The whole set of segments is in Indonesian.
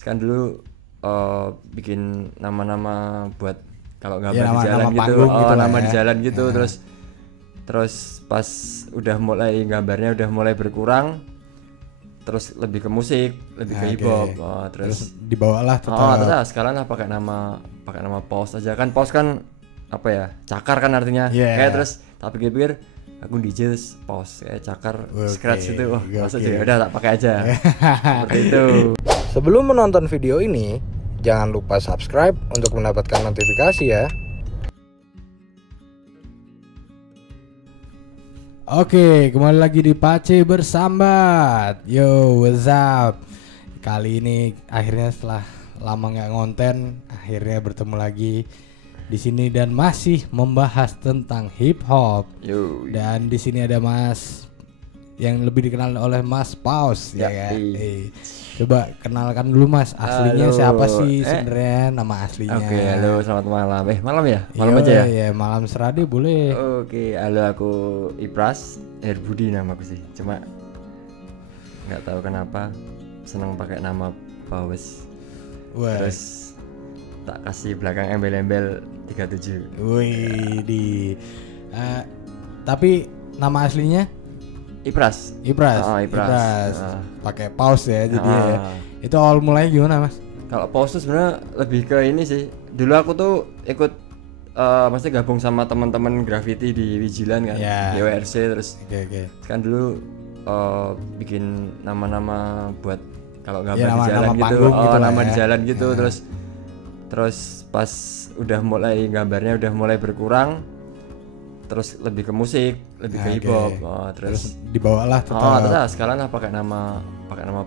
Kan dulu bikin nama-nama buat kalau gambar Ya, di jalan nama gitu, panggung gitu lah nama ya. di jalan gitu, terus pas udah mulai gambarnya udah mulai berkurang, terus lebih ke musik, lebih ke hip hop, terus dibawalah terus sekarang lah pakai nama Paus aja kan. Paus kan apa ya, cakar kan artinya. Yeah. Kayak terus tapi pikir aku DJ terus Paus kayak cakar, scratch itu maksud juga udah tak pakai aja. Seperti itu. Sebelum menonton video ini, jangan lupa subscribe untuk mendapatkan notifikasi ya. Oke, kembali lagi di Pace Bersambat. Yo, what's up? Kali ini akhirnya setelah lama nggak ngonten, akhirnya bertemu lagi di sini dan masih membahas tentang hip hop. Yo. Dan di sini ada Mas yang lebih dikenal oleh Mas Paus ya kan. Coba kenalkan dulu Mas, aslinya halo. siapa sih sebenarnya nama aslinya? Oke, halo, selamat malam. Malam ya? Malam aja ya? Iya, malam serade boleh. Oke, halo, aku Ipras Herbudi namaku sih. Cuma nggak tahu kenapa seneng pakai nama Paus. Wah. Terus tak kasih belakang embel-embel 37. Wih, tapi nama aslinya Ipras. Ipras. Ipras. Pakai Paus ya jadi ya. Itu awal mulanya gimana Mas? Kalau Paus tuh sebenarnya lebih ke ini sih. Dulu aku tuh ikut maksudnya gabung sama teman-teman graffiti di Wijilan kan, di WRC terus. Oke. Kan dulu bikin nama-nama buat kalau gambar Ya, di jalan nama gitu, panggung gitu lah nama ya. di jalan gitu, terus pas udah mulai gambarnya udah mulai berkurang, terus lebih ke musik, lebih ke hip hop, terus dibawalah terus sekarang lah pakai nama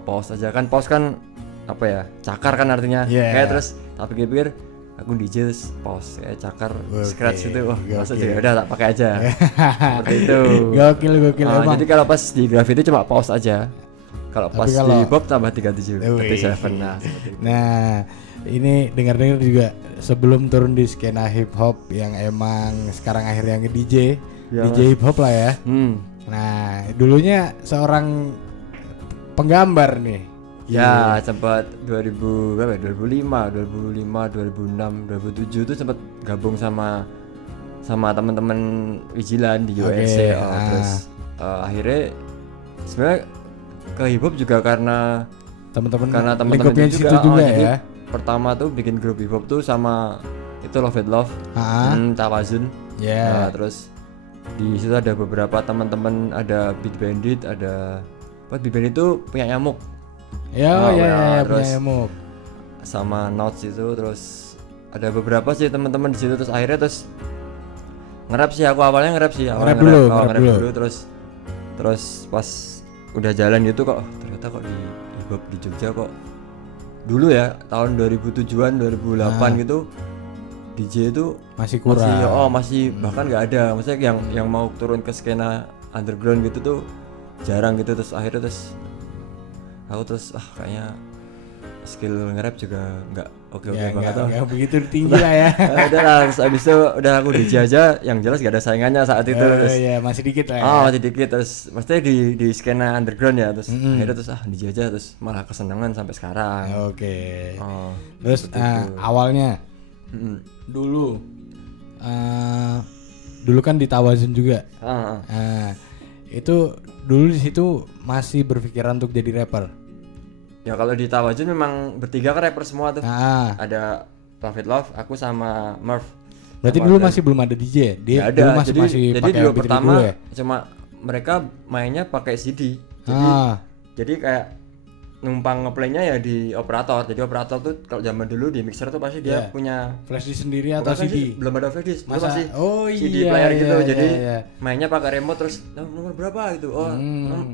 Paus aja kan. Paus kan apa ya, cakar kan artinya. Kayak terus tapi pikir aku DJ terus Paus kayak cakar, scratch itu maksud juga udah tak pakai aja. Seperti itu. Gokil emang. Jadi kalau pas di graffiti cuma Paus aja. Kalau pas di hip hop tambah 37. 37. Nah, ini dengar-dengar juga sebelum turun di skena hip hop yang emang sekarang akhirnya nge-DJ, DJ hip hop lah ya. Nah, dulunya seorang penggambar nih. Ya, sempat 2000 berapa? 2005, 2006, 2007 tuh sempat gabung sama teman-teman Wijilan di USC. Terus akhirnya sebenarnya ke hip hop juga karena teman-teman lingkupnya situ juga ya. Pertama tuh bikin grup hip hop tuh sama itu Love It Love, Tawazun. Terus di situ ada beberapa teman-teman, ada Beat Bandit, ada Beat Bandit itu punya nyamuk. Punya nyamuk. Sama Notes itu, terus ada beberapa sih teman-teman di situ. Terus akhirnya nge-rap sih, aku awalnya nge-rap dulu, terus pas udah jalan gitu kok ternyata kok di hip hop di Jogja kok dulu ya tahun 2007-an 2008 gitu DJ itu masih kurang, masih bahkan nggak ada, maksudnya yang mau turun ke skena underground gitu tuh jarang gitu. Terus akhirnya aku kayaknya skill nge-rap juga nggak oke banget tuh, nggak begitu tinggi lah ya. Udah lah, abis itu udah aku DJ aja, yang jelas gak ada saingannya saat itu. Terus masih dikit lah ya. Masih dikit, terus maksudnya di skena underground ya. Terus akhirnya DJ aja, terus malah kesenangan sampai sekarang. Terus awalnya dulu kan di Tawazun juga. Itu dulu di situ masih berpikiran untuk jadi rapper. Ya kalau di Tawazun memang bertiga kan rapper semua tuh. Ada Love It Love, aku sama Murph. Berarti dulu masih belum ada DJ. Dia dulu masih pakai dulu pertama dulu ya? Cuma mereka mainnya pakai CD. Jadi kayak numpang ngeplaynya ya di operator. Jadi operator tuh kalau zaman dulu di mixer tuh pasti dia punya flash disk sendiri atau CD. Belum ada flash disk, masih CD player gitu. Jadi mainnya pakai remote, terus nomor berapa gitu.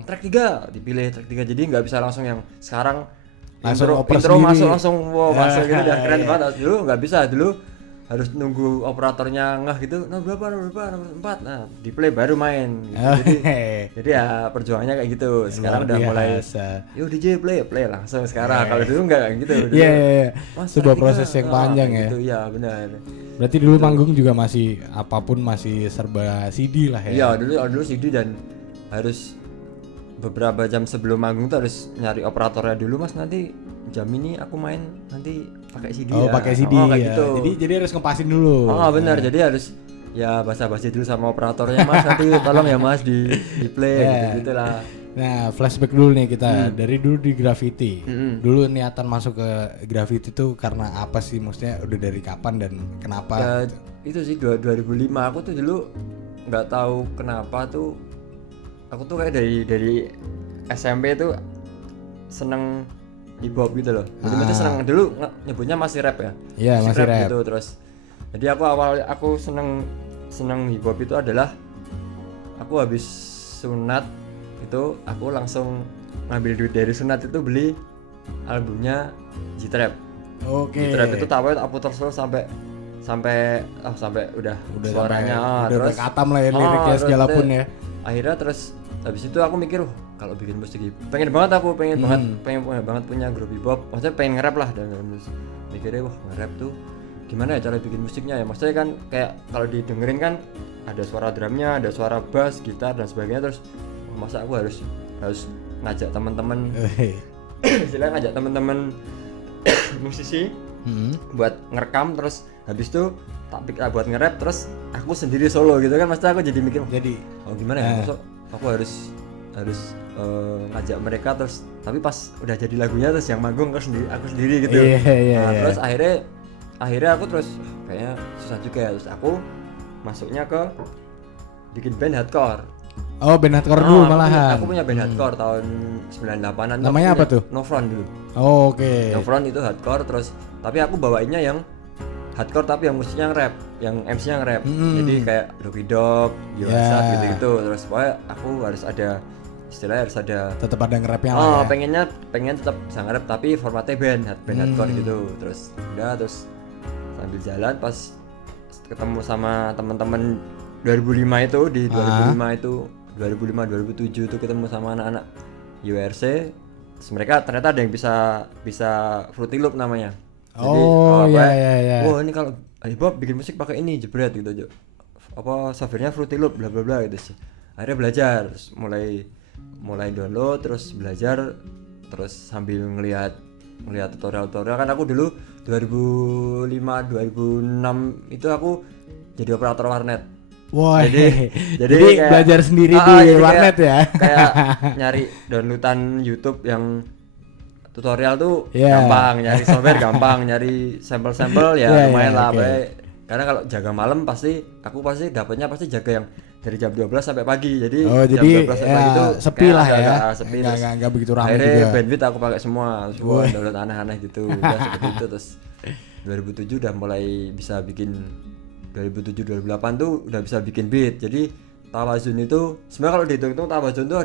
Track 3 dipilih, track 3. Jadi nggak bisa langsung yang sekarang langsung intro masuk langsung masuk gitu udah keren banget. Dulu nggak bisa, dulu harus nunggu operatornya ngeh gitu, nomor 4, nah di play baru main gitu. Jadi ya perjuangannya kayak gitu. Sekarang udah mulai yuk DJ play langsung sekarang. Kalau dulu enggak gitu. Sebuah proses yang panjang ya. Gitu, ya benar. Berarti dulu manggung juga masih apapun masih serba CD lah ya. Iya, dulu CD, dan harus beberapa jam sebelum manggung tuh harus nyari operatornya dulu, Mas, nanti jam ini aku main nanti pakai CD Oh, ya. pakai CD kayak ya. gitu. Jadi harus ngepasin dulu. Oh benar, jadi harus ya basa-basi dulu sama operatornya, Mas nanti tolong ya Mas di play gitu lah. Nah, flashback dulu nih kita dari dulu di Graffiti. Dulu niatan masuk ke Graffiti tuh karena apa sih? Maksudnya udah dari kapan dan kenapa? Ya, itu sih 2005 aku tuh dulu nggak tahu kenapa tuh aku tuh kayak dari SMP tuh seneng hip hop gitu loh. Jadi masih seneng dulu nyebutnya masih rap ya. Iya, masih rap gitu terus. Jadi aku seneng hip hop itu adalah aku habis sunat itu aku langsung ngambil duit dari sunat itu beli albumnya G-Trap. Oke. G-Trap itu tahu aku terus sampai udah suaranya udah katam lah ya liriknya segala pun ya. Akhirnya terus habis itu aku mikir kalau bikin musik pengen banget punya grup hip hop, maksudnya pengen nge-rap lah dan mikirnya wah nge-rap tuh gimana ya cara bikin musiknya ya, maksudnya kan kayak kalau didengerin kan ada suara drumnya, ada suara bass, gitar dan sebagainya, terus masa aku harus ngajak teman-teman istilahnya ngajak teman-teman musisi buat ngerekam, terus habis itu tak pikir buat nge-rap, terus aku sendiri solo gitu kan, maksudnya aku jadi mikir oh gimana ya, maksud aku harus ngajak mereka, terus tapi pas udah jadi lagunya terus yang manggung aku sendiri gitu. Terus akhirnya aku terus kayaknya susah juga ya, terus aku masuknya ke bikin band hardcore. Oh, band hardcore dulu malahan. Aku punya band hardcore tahun 98-an. Namanya apa tuh? No Front dulu. Oh, oke. No Front itu hardcore, terus tapi aku bawainnya yang hardcore tapi yang musiknya nge-rap, yang MC-nya nge-rap. Jadi kayak Rocky Dog, Yohansat gitu-gitu. Terus pokoknya aku harus ada istilahnya harus ada tetap ada nge-rapnya lah ya. pengen tetap bisa nge-rap tapi formatnya band hardcore gitu. Terus sambil jalan pas ketemu sama teman-teman 2005 itu di 2005 2007 itu ketemu sama anak-anak URC. Terus mereka ternyata ada yang bisa Fruity Loop namanya. Jadi iya. Wah, ini kalau hip hop bikin musik pakai ini jebret gitu. Apa softwarenya Fruity Loop bla bla bla gitu sih. Akhirnya belajar, terus mulai download, terus belajar, terus sambil ngelihat tutorial kan. Aku dulu 2005 2006 itu aku jadi operator warnet. Wah, jadi kayak, belajar sendiri di warnet kayak nyari downloadan YouTube yang tutorial tuh gampang, nyari software gampang, nyari sampel-sampel lumayan lah. Karena kalau jaga malam aku pasti dapatnya jaga yang dari jam 12 sampai pagi. Jadi jam 12 sampai pagi itu sepi lah ya. Sepi, enggak begitu ramai juga. Akhirnya bandwidth aku pakai semua download aneh-aneh gitu. Udah seperti itu. Terus 2007 udah mulai bisa bikin, 2007 2008 tuh udah bisa bikin beat. Jadi Tawazun itu sebenarnya kalau dihitung Tawazun tuh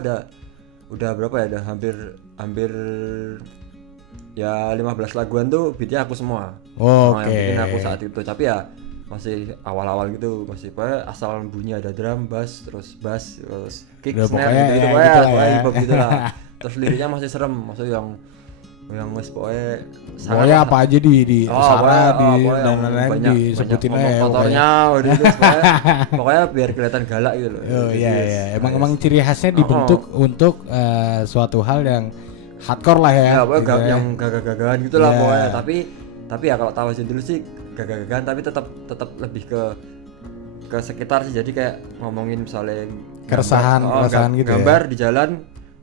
udah berapa ya? Ada hampir ya 15 laguan tuh beatnya aku semua. Yang bikin aku saat itu. Tapi ya masih awal-awal gitu, masih asal bunyi ada drum, bass, terus kick, snare gitu pokoknya hip hop gitu lah. Terus liriknya masih serem, maksudnya yang mas pokoknya apa aja di Sarah dan lain-lain disebutin aja motornya pokoknya biar kelihatan galak gitu loh. Iya. Emang ciri khasnya dibentuk untuk suatu hal yang hardcore lah ya. Yang gagah-gagahan gitu lah pokoknya. Tapi ya kalau Tawazun dulu sih gagah-gagahan, tapi tetap lebih ke sekitar sih. Jadi kayak ngomongin misalnya keresahan gitu gambar di jalan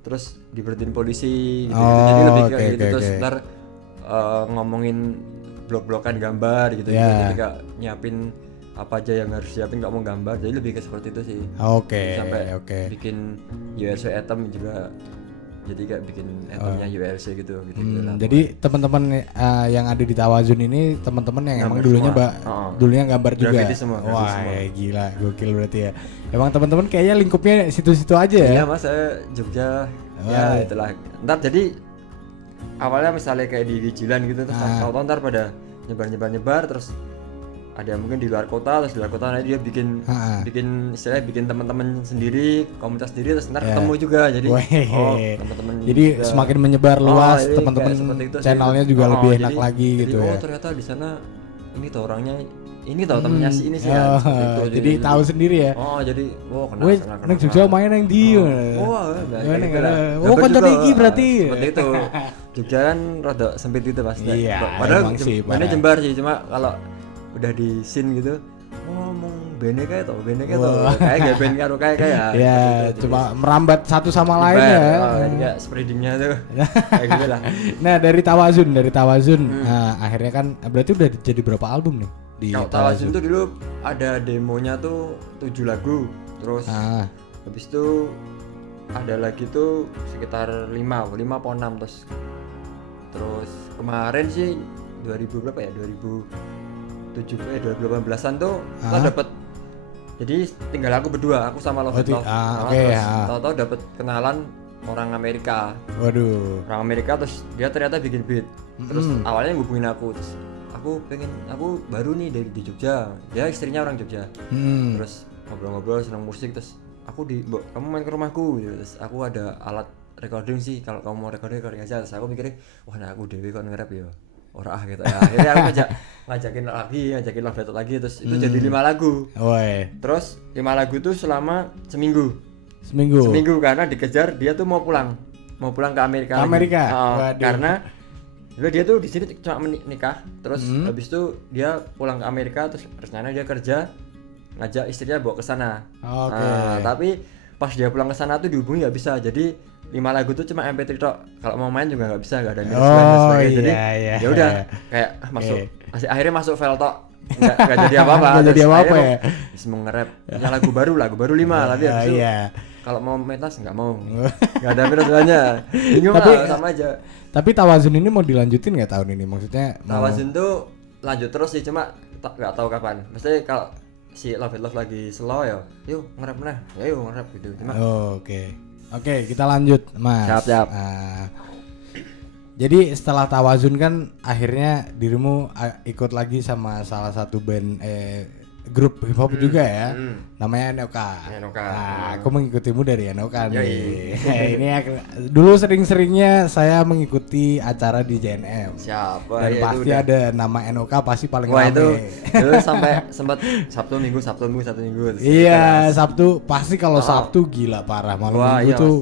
terus diberhentiin polisi gitu. Jadi lebih kayak gitu. Terus ntar ngomongin blok-blokan gambar gitu. Jadi kayak nyiapin apa aja yang harus siapin nggak mau gambar, jadi lebih ke seperti itu sih. Sampai bikin URC Atom juga, jadi kayak bikin atomnya URC gitu. Jadi teman-teman yang ada di Tawazun ini teman-teman yang emang dulunya gambar juga. Wah, gila, gokil berarti ya. Emang teman-teman kayaknya lingkupnya situ-situ aja ya. Iya Mas, saya Jogja. Ya itulah. Ntar jadi awalnya misalnya kayak di Vigilan gitu, terus tahu-tahu ntar pada nyebar terus ada yang mungkin di luar kota, terus di luar kota nanti dia bikin istilahnya bikin teman-teman sendiri, komunitas sendiri, terus ntar ketemu juga. Jadi teman-teman jadi juga semakin menyebar luas, teman-teman channelnya juga lebih enak lagi gitu ya. Ternyata di sana ini tuh orangnya, ini tahu temennya si ini sih jadi tahu sendiri ya. Jadi kenal Jogja main yang di. Kan tadi berarti seperti itu. Jogja kan rada sempit gitu pasti. Iya, padahal emang sih, mainnya parah. Jembar sih, cuma kalau udah di scene gitu ngomong bene kayak tuh kayak gak ben karo kayak Ya, gitu. cuma merambat satu sama lain Jembar, ya. kan kayak spreadingnya tuh kayak gitu lah. Nah, dari Tawazun. Nah, akhirnya kan berarti udah jadi berapa album nih di Kalau Tawazun tuh dulu ada demonya tuh 7 lagu, terus habis itu ada lagi tuh sekitar 5 atau 6 terus kemarin sih 2000 berapa ya 2018an tuh kita dapat, jadi tinggal aku berdua, aku sama Love It Love. Tahu-tahu dapat kenalan orang Amerika. Waduh. Orang Amerika, terus dia ternyata bikin beat. Terus awalnya ngubungin aku, terus aku baru nih dari di Jogja, dia istrinya orang Jogja. Terus ngobrol-ngobrol senang musik, terus kamu main ke rumahku gitu. Terus aku ada alat recording sih, kalau kamu mau recording aja. Terus aku mikirnya wah nah aku dewe kok nge-rap ya ora gitu ya. Akhirnya aku ngajakin Love It lagi, terus itu jadi 5 lagu. Terus 5 lagu tuh selama seminggu karena dikejar, dia tuh mau pulang ke Amerika. Karena dia tuh di sini cuma menikah, terus habis itu dia pulang ke Amerika, terus rencananya dia kerja, ngajak istrinya bawa ke sana. Tapi pas dia pulang ke sana tuh dihubungi nggak bisa, jadi 5 lagu tuh cuma MP3 tok. Kalau mau main juga nggak bisa, nggak ada minus dan sebagainya. Jadi ya udah kayak akhirnya masuk file tok, nggak jadi apa-apa. Ya. Bisa nge-rap punya lagu baru 5, tapi habis itu kalau mau mentas nggak mau, nggak ada minus banyak. Bingung lah, sama aja. Tapi Tawazun ini mau dilanjutin nggak tahun ini? Maksudnya Tawazun tuh lanjut terus sih, cuma nggak tahu kapan. Maksudnya kalau si Love It Love lagi slow ya, yuk nge-rap nah, ya yuk nge-rap gitu. Cuma Oke, kita lanjut, Mas. Siap. Jadi setelah Tawazun kan akhirnya dirimu ikut lagi sama salah satu band grup hip hop juga ya. Namanya Enoka. Nah, aku mengikutimu dari Enoka nih. Ini dulu sering-seringnya saya mengikuti acara di JNM. Siapa? Dan pasti ada nama Enoka pasti paling rame. Itu dulu sampai sempat Sabtu Minggu. Iya, Sabtu pasti kalau Sabtu gila parah. Malam Minggu tuh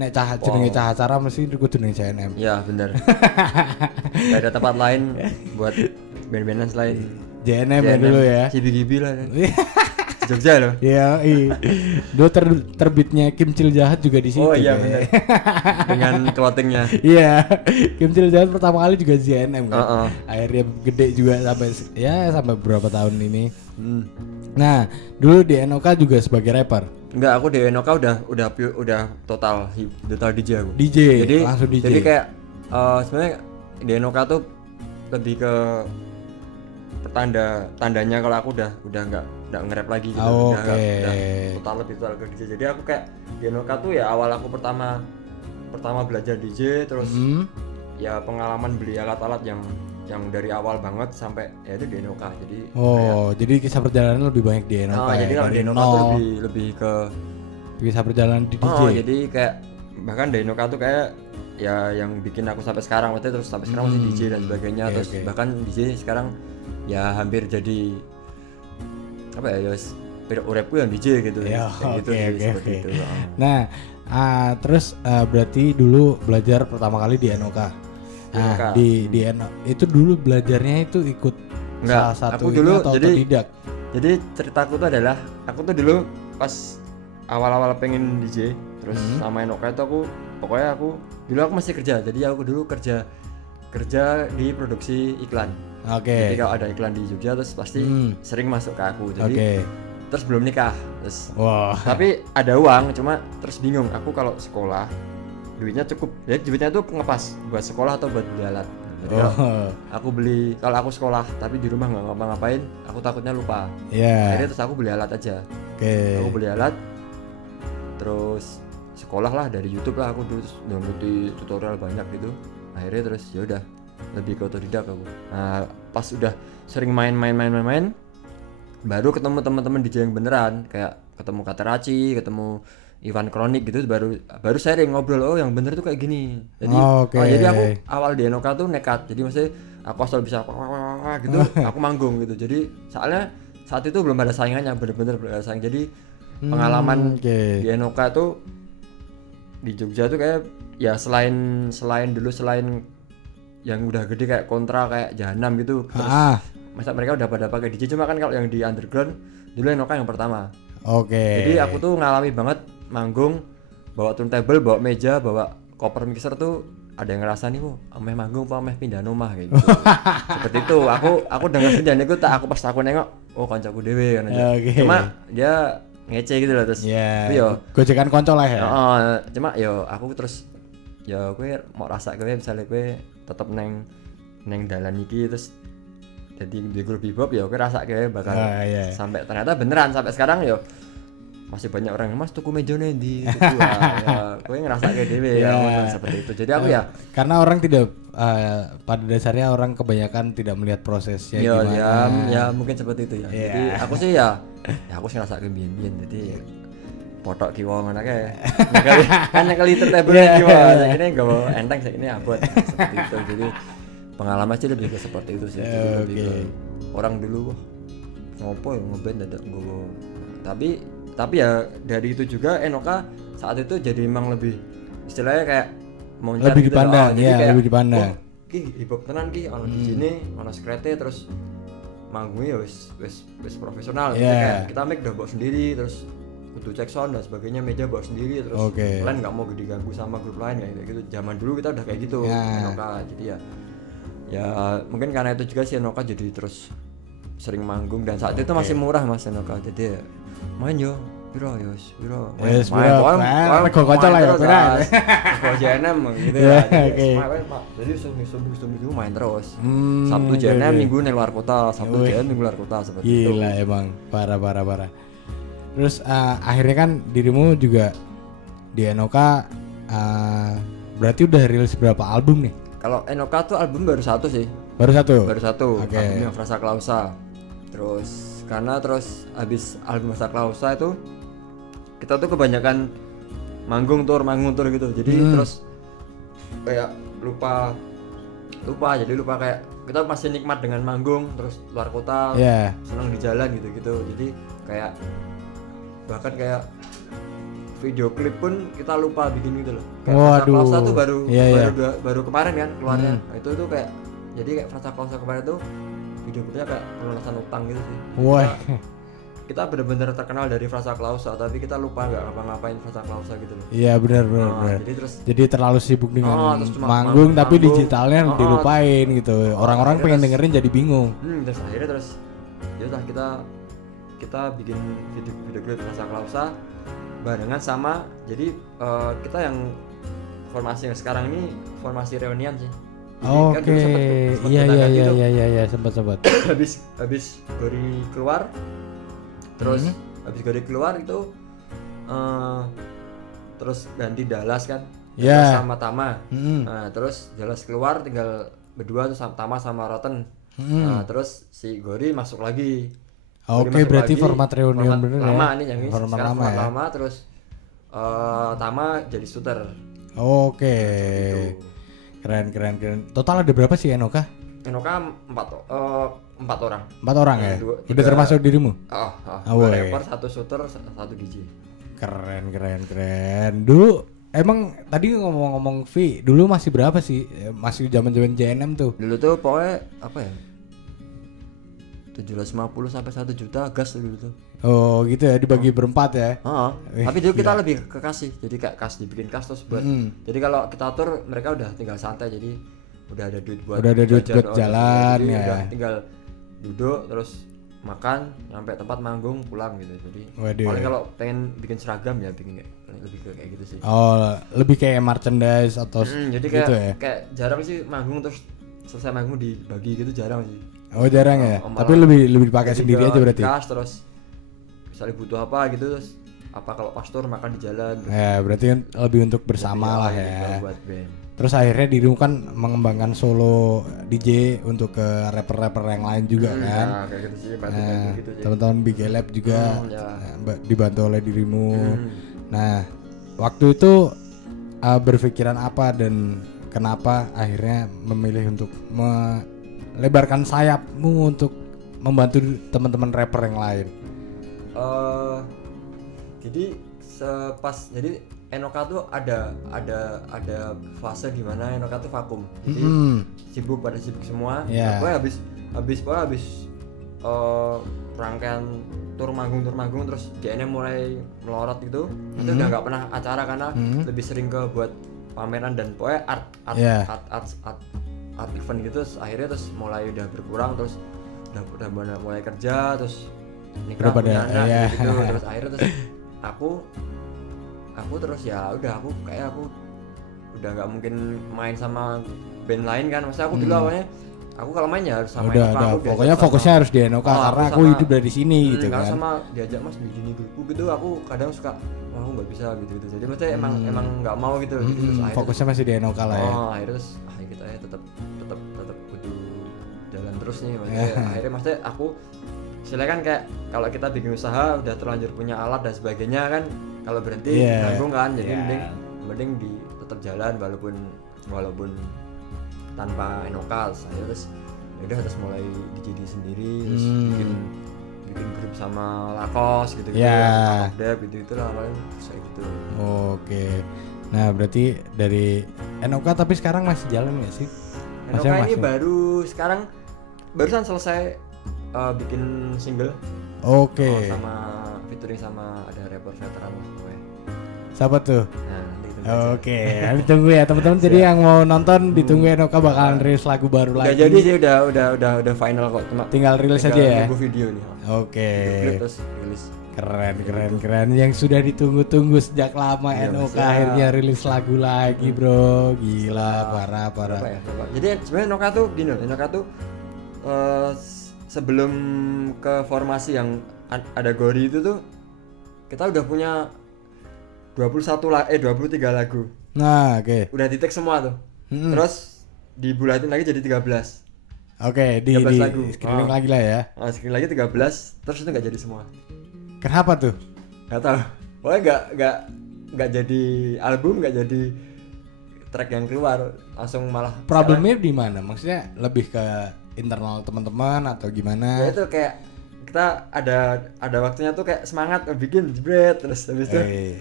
nek jenenge acara mesti kudu ning JNM. Iya, bener. Gak ada tempat lain buat band-bandan selain JNM ya dulu ya. Cibigibi lah. Jogja loh. Iya, dulu terbitnya Kim Cil Jahat juga di situ. Oh iya benar. Dengan clothingnya. Iya. Kim Cil Jahat pertama kali juga JNM kan. Akhirnya gede juga sampai beberapa tahun ini. Nah, dulu di Enoka juga sebagai rapper. Enggak, aku di Enoka udah total DJ aku. Langsung DJ. Jadi kayak sebenarnya di Enoka tuh lebih ke tandanya kalau aku udah nggak nge-rap lagi gitu. Udah lebih total ke DJ. Jadi aku kayak di Enoka tuh ya awal aku pertama belajar DJ, terus ya pengalaman beli alat-alat yang dari awal banget sampai ya itu di Enoka. Jadi jadi kisah perjalanan lebih banyak di Enoka. Jadi kalau di Enoka tuh lebih ke kisah perjalanan di DJ. Jadi kayak bahkan di Enoka tuh kayak ya yang bikin aku sampai sekarang, maksudnya terus sampai sekarang masih DJ dan sebagainya. Terus bahkan DJ sekarang ya hampir jadi apa ya, urepku yang DJ gitu. Seperti itu. Nah, terus berarti dulu belajar pertama kali di Enoka. Nah, di Enoka itu dulu belajarnya itu ikut salah satu aku dulu atau otodidak? Jadi ceritaku tuh adalah aku tuh dulu pas awal-awal pengen DJ terus sama Enoka itu aku masih kerja. Jadi aku dulu kerja di produksi iklan. Jadi kalau ada iklan di Jogja terus pasti sering masuk ke aku. Jadi terus belum nikah. Terus tapi ada uang, cuma terus bingung aku kalau sekolah duitnya cukup. Jadi duitnya tuh ngepas buat sekolah atau buat beli alat. Jadi kalau aku sekolah tapi di rumah nggak ngapa-ngapain, aku takutnya lupa. Akhirnya terus aku beli alat aja. Aku beli alat terus sekolah lah dari YouTube lah, aku terus ngikuti tutorial banyak gitu. Akhirnya terus ya udah lebih ke otodidak aku. Nah, pas udah sering main baru ketemu teman-teman DJ yang beneran, kayak ketemu Kateraci, ketemu Ivan Kronik gitu, baru sharing ngobrol, yang bener tuh kayak gini. Jadi jadi aku awal di Enoka tuh nekat. Jadi maksudnya aku asal bisa gitu, aku manggung gitu. Jadi soalnya saat itu belum ada saingannya, bener-bener belum ada saing. Jadi pengalaman di Enoka tuh di Jogja tuh kayak ya selain yang udah gede kayak Kontra kayak Jahanam gitu terus masa mereka udah pada pakai DJ, cuma kan kalau yang di underground dulu Enoka yang pertama. Jadi aku tuh ngalami banget manggung bawa turntable, bawa meja, bawa koper mixer tuh ada yang ngerasa nih ameh manggung apa ameh pindah rumah gitu. Seperti itu. Aku denger sendiri aku pas aku nengok kancaku dhewe kan aja. Cuma dia ngece gitu loh terus. Yo gojekan konco lah ya. Cuma yo aku terus ya kowe mau rasa kowe misalnya kowe tetep neng dalan iki terus jadi di grup bebop ya kowe rasa kowe bakal sampai ternyata beneran sampai sekarang yo masih banyak orang Mas tuku mejane ndi tuku ya kowe ngerasa kayak dhewe ya seperti itu. Jadi aku ya karena orang tidak pada dasarnya orang kebanyakan tidak melihat prosesnya gimana. Ya mungkin seperti itu ya. Jadi aku sih ya aku sih ngerasa kebiyen jadi potok kiwa ngono kae. Kan kali turntable kiwa sakjane nggawa enteng sakjane abot seperti itu. Jadi pengalaman sih lebih ke seperti itu sih. Orang dulu ngopo ya ngeband dadak nggowo. Tapi ya dari itu juga Enoka saat itu jadi memang lebih istilahnya kayak mau lebih dipandang gitu lebih dipandang. Ki hip hop tenan ki ono di sini, ono skrete terus manggungnya wis profesional gitu kayak kita mic udah bawa sendiri terus kudu cek sound dan sebagainya, meja bawa sendiri terus kalian nggak mau diganggu sama grup lain kayak gitu. Zaman dulu kita udah kayak gitu Enoka. Jadi ya mungkin karena itu juga sih Enoka jadi terus sering manggung dan saat itu masih murah Mas Enoka. Jadi ya, main yo piro main kok kocok lah ya pira kok JNM gitu ya. Jadi subuh main terus. Sabtu JNM, Minggu ning luar kota, Sabtu JNM ning luar kota seperti itu. Gila emang parah. Terus akhirnya kan dirimu juga di Enoka berarti udah rilis berapa album nih? Kalau Enoka tuh album baru satu sih. Baru satu. Albumnya Frasa Klausa. Terus habis album Frasa Klausa itu kita tuh kebanyakan manggung tur gitu. Jadi terus kayak lupa jadi lupa kayak kita masih nikmat dengan manggung terus luar kota, senang di jalan gitu. Jadi kayak bahkan kayak video klip pun kita lupa bikin gitu loh. Kayak Frasa Klausa tuh baru kemarin kan keluarnya. Nah, itu tuh kayak jadi kayak Frasa Klausa kemarin tuh video klipnya kayak pelunasan utang gitu sih. Kita benar-benar terkenal dari Frasa Klausa tapi kita lupa nggak ngapa-ngapain Frasa Klausa gitu loh. Iya benar. Jadi terlalu sibuk dengan manggung tapi digitalnya dilupain gitu. Orang-orang pengen dengerin jadi bingung. Terus akhirnya yaudah kita bikin video klip Frasa Klausa barengan sama jadi kita yang formasi yang sekarang ini formasi reunian sih. Iya sempat. habis Gori keluar terus habis Gori keluar itu terus ganti Dallas kan sama Tama. Nah terus Dallas keluar tinggal berdua tuh sama Tama sama Rotten. Nah terus si Gori masuk lagi. Berarti format reunion bener lama ya? Nih yang ini format lama terus Tama jadi shooter. Keren. Total ada berapa sih Enoka? Enoka 4 orang. 4 orang ya? Udah termasuk dirimu? Dua rapper, 1 shooter, 1 DJ. Keren. Dulu emang tadi ngomong V, dulu masih berapa sih? Masih zaman-zaman JNM tuh. Dulu tuh pokoknya apa ya? 750 sampai 1 juta gas dulu tuh. Oh gitu ya, dibagi berempat ya. Tapi dulu kita lebih ke kasih. Jadi kayak dibikin kas terus buat. Jadi kalau kita atur mereka udah tinggal santai, jadi udah ada duit buat jalan ya. Ya. Udah tinggal duduk terus makan sampai tempat manggung pulang gitu. Jadi paling kalau pengen bikin seragam ya bikin lebih kayak gitu sih. Lebih kayak merchandise atau jadi gitu ya. Kayak jarang sih manggung terus selesai manggung dibagi gitu, jarang sih. Jarang ya. Tapi lebih dipakai sendiri aja berarti. Terus misalnya butuh apa gitu terus apa kalau pastor makan di jalan gitu. Berarti kan lebih untuk bersama lah ya. Buat band. Terus akhirnya dirimu kan mengembangkan solo DJ untuk ke rapper-rapper yang lain juga kan. Kayak gitu sih, gitu sih. Teman-teman Big Lab juga dibantu oleh dirimu. Nah, waktu itu berpikiran apa dan kenapa akhirnya memilih untuk melebarkan sayapmu untuk membantu teman-teman rapper yang lain? Jadi Enoka tuh ada fase di mana Enoka tuh vakum. Jadi sibuk semua. Yeah. Pokoknya habis rangkaian tur manggung terus JNM mulai melorot gitu. Itu udah nggak pernah acara karena lebih sering ke buat pameran dan pokoknya art event gitu. Terus akhirnya terus mulai udah berkurang, terus udah mulai kerja, terus nikah punya anak gitu. Terus akhirnya terus aku terus ya udah aku udah nggak mungkin main sama band lain kan. Maksudnya aku dulu awalnya aku kalau main ya harus sama Enoka. Pokoknya fokusnya harus di Enoka karena aku hidup dari sini gitu kan. Sama diajak Mas begini grupku gitu, aku kadang suka wah aku nggak bisa gitu. Jadi maksudnya emang nggak mau gitu. Jadi terus fokusnya masih di Enoka lah ya. Akhirnya terus kita ya tetap kudu jalan terus nih. Akhirnya maksudnya aku silakan kayak kalau kita bikin usaha udah terlanjur punya alat dan sebagainya kan, kalau berhenti nanggung kan. Jadi mending tetap jalan walaupun tanpa Enoka. Saya terus mulai dijadi sendiri, terus bikin grup sama Lakos gitu gitu lah paling saya gitu. Oke. Nah berarti dari Enoka tapi sekarang masih jalan nggak sih? Enoka ini barusan selesai bikin single. Oke. Sama featuring sama ada rapper veteran lah pokoknya. Siapa tuh? Nah, Oke, nanti tunggu ya teman-teman. Jadi yang mau nonton ditunggu Enoka bakalan rilis lagu baru lagi. Udah jadi sih, udah final kok. Tinggal rilis aja ya. Tunggu video nih. Oke. Terus rilis. Keren. Yang sudah ditunggu-tunggu sejak lama Enoka akhirnya rilis lagu lagi, bro. Gila, parah. Ya? Jadi sebenarnya Enoka tuh gini, Enoka tuh sebelum ke formasi yang ada Gori itu tuh kita udah punya 23 lagu. Nah, oke. Udah di-take semua tuh. Terus dibulatin lagi jadi 13. Oke, di lagu. Screening lagi lah ya. Screening lagi 13, terus itu enggak jadi semua. Kenapa tuh? Enggak tahu. Pokoknya enggak jadi album, enggak jadi track yang keluar, langsung malah. Problemnya di mana? Maksudnya lebih ke internal teman-teman atau gimana? Ya itu kayak kita ada waktunya tuh kayak semangat bikin jebret, terus habis itu